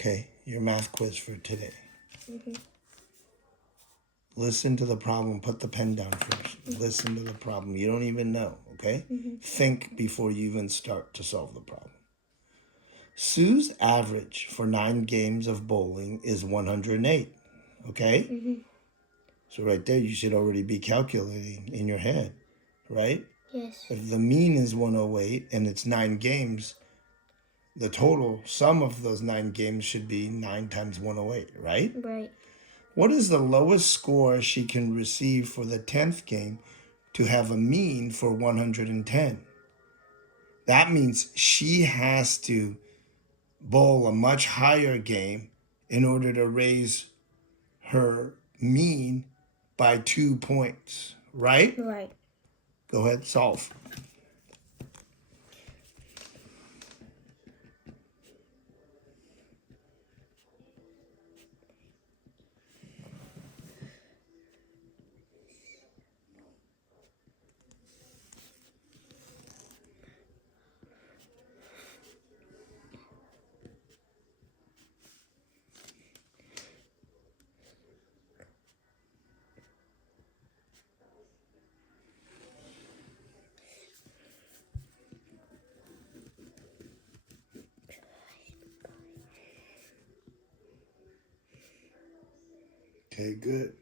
Okay, your math quiz for today. Mm-hmm. Listen to the problem. Put the pen down first. Listen to the problem. You don't even know, okay? Think before you even start to solve the problem. Sue's average for 9 games of bowling is 108, okay? So right there, you should already be calculating in your head, right? Yes. If the mean is 108 and it's 9 games, the total sum of those 9 games should be 9 times 108, right? Right. What is the lowest score she can receive for the 10th game to have a mean for 110? That means she has to bowl a much higher game in order to raise her mean by 2 points, right? Right. Go ahead, solve. Okay, good.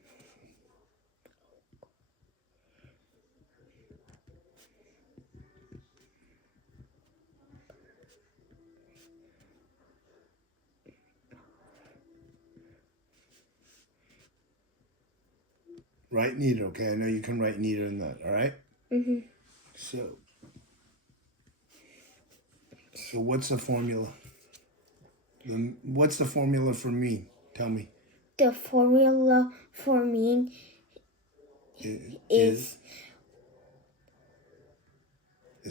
Write neater, okay? I know you can write neater than that, all right? Mm-hmm. So what's the formula? What's the formula for mean? Tell me. The formula for mean is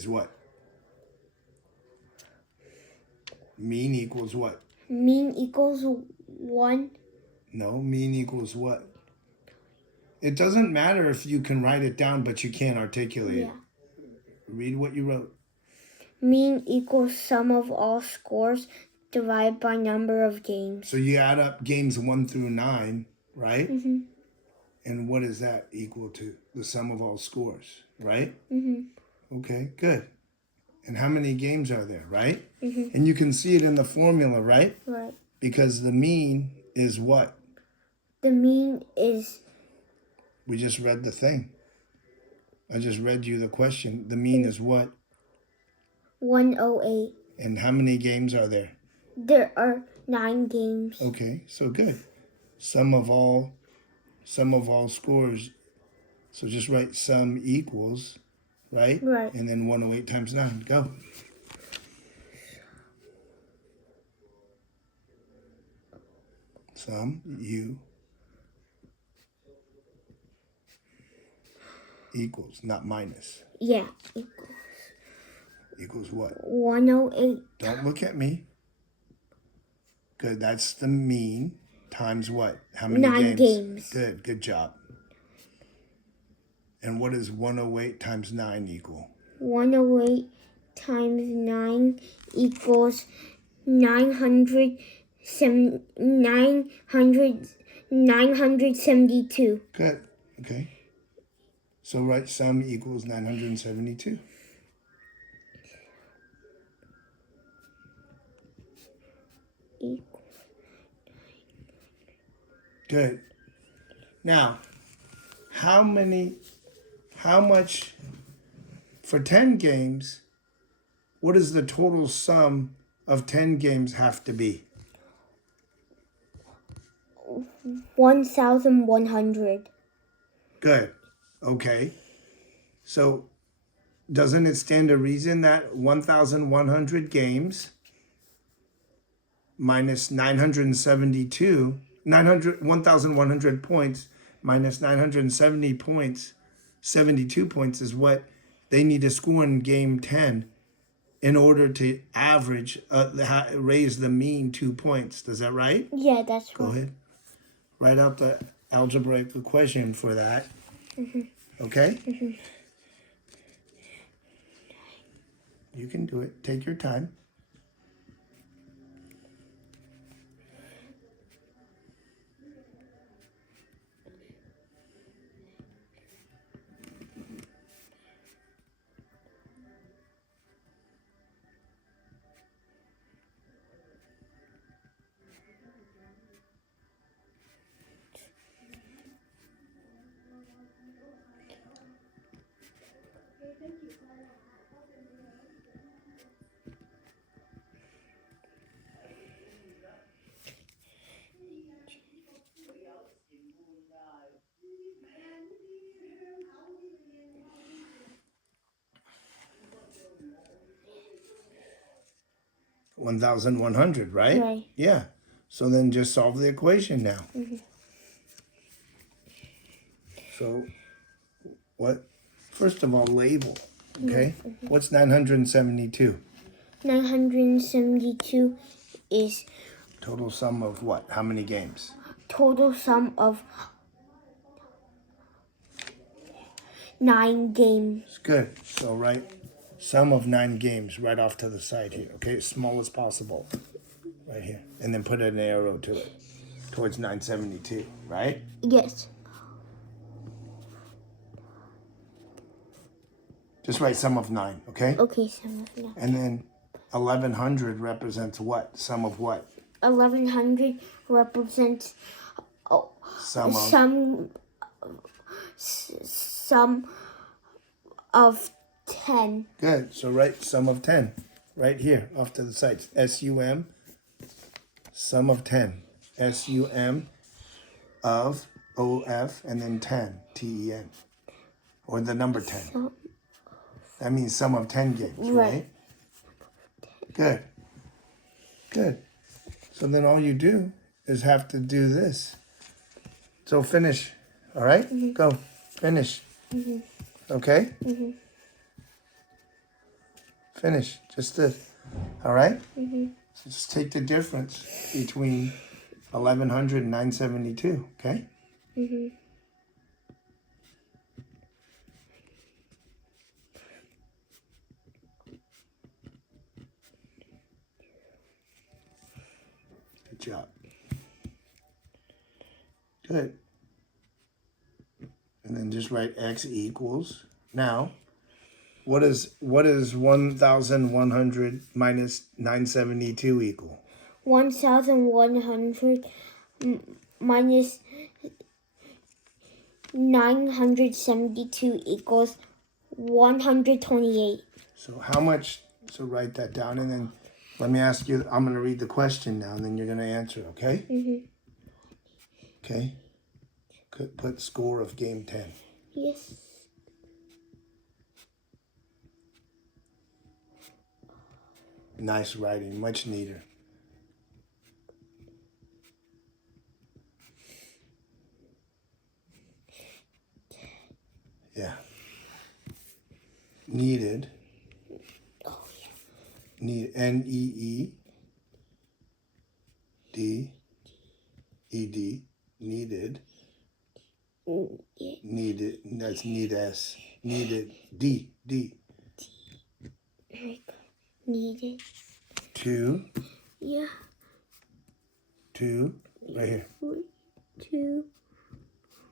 what? Mean equals what? mean equals 1. No, mean equals what? It doesn't matter if you can write it down, but you can't articulate it. Read what you wrote. Mean equals sum of all scores divided by number of games. So you add up games 1 through 9, right? Mm-hmm. And what is that equal to? The sum of all scores, right? Mm-hmm. Okay, good. And how many games are there, right? Mm-hmm. And you can see it in the formula, right? Right. Because the mean is what? The mean is... We just read the thing. I just read you the question. The mean is what? 108. And how many games are there? There are 9 games. Okay, so good. Sum of all scores. So just write sum equals, right? Right. And then 108 times 9. Go. Sum U equals, not minus. Yeah. Equals what? 108. Don't look at me. Good. That's the mean times what? How many 9 games. Good. Good job. And what does 108 times 9 equal? 108 times 9 equals 972. Good. Okay. So write sum equals 972. Good. Now, how much, for 10 games, what does the total sum of 10 games have to be? 1,100. Good. Okay. So, doesn't it stand to reason that 1,100 games minus 972, 1,100 points minus 970 points, 72 points is what they need to score in game 10 in order to average, raise the mean 2 points. Is that right? Yeah, that's right. Go ahead. Write out the algebraic equation for that. Okay? You can do it. Take your time. 1,100, right? Right. Yeah. So then just solve the equation now. So what? First of all, label. Okay. What's 972? 972 is Total sum of what? How many games? total sum of 9 games. Good. So write sum of 9 games right off to the side here. Okay, as small as possible. Right here. And then put an arrow to it. Towards 972, right? Yes. Just write sum of 9, okay? Okay, sum of 9. And then 1100 represents what? Sum of what? 1100 represents Sum of sum of 10. Good. So write sum of 10 right here off to the side. SUM, sum of 10. SUM of OF and then 10, TEN. Or the number 10. That means sum of 10 games, right? Good. Good. So then all you do is have to do this. So finish. All right? Go. Finish. Okay? Finish. Just this. All right? So just take the difference between 1100 and 972. Okay? Good job. Good. And then just write x equals. Now, what is 1,100 minus 972 equal? 1,100 minus 972 equals 128. So how much? So write that down, and then let me ask you. I'm going to read the question now, and then you're going to answer. Okay? Okay. Put score of game 10. Yes. Nice writing, much neater. Yeah. Needed. Oh, yeah. Need NEED. Needed. Yeah. Needed. That's need S. Needed. D. Needed. 2. Yeah. 2. Right here. 2.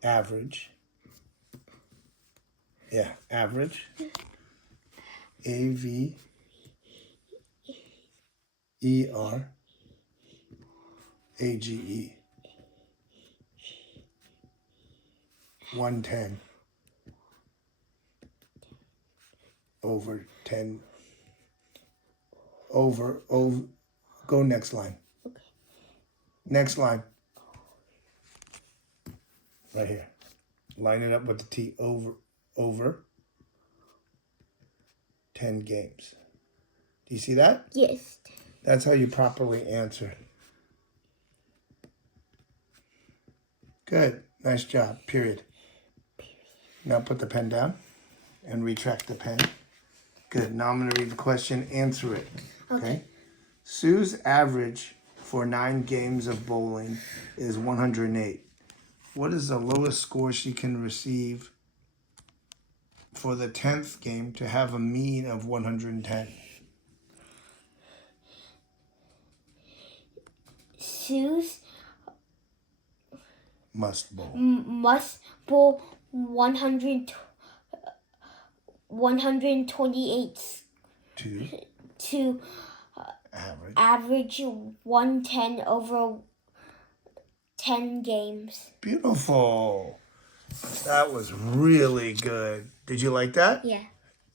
Average. Yeah, average. AVER. 110 over 10 over go next line. Okay. Next line. Right here. Line it up with the T. Over 10 games. Do you see that? Yes. That's how you properly answer. Good. Nice job. Period. Now put the pen down and retract the pen. Good. Now I'm going to read the question. Answer it. Okay? Sue's average for 9 games of bowling is 108. What is the lowest score she can receive for the 10th game to have a mean of 110? Sue's Must bowl. Must bowl 128 To to average. average 110 over 10 games. Beautiful. That was really good. Did you like that? Yeah.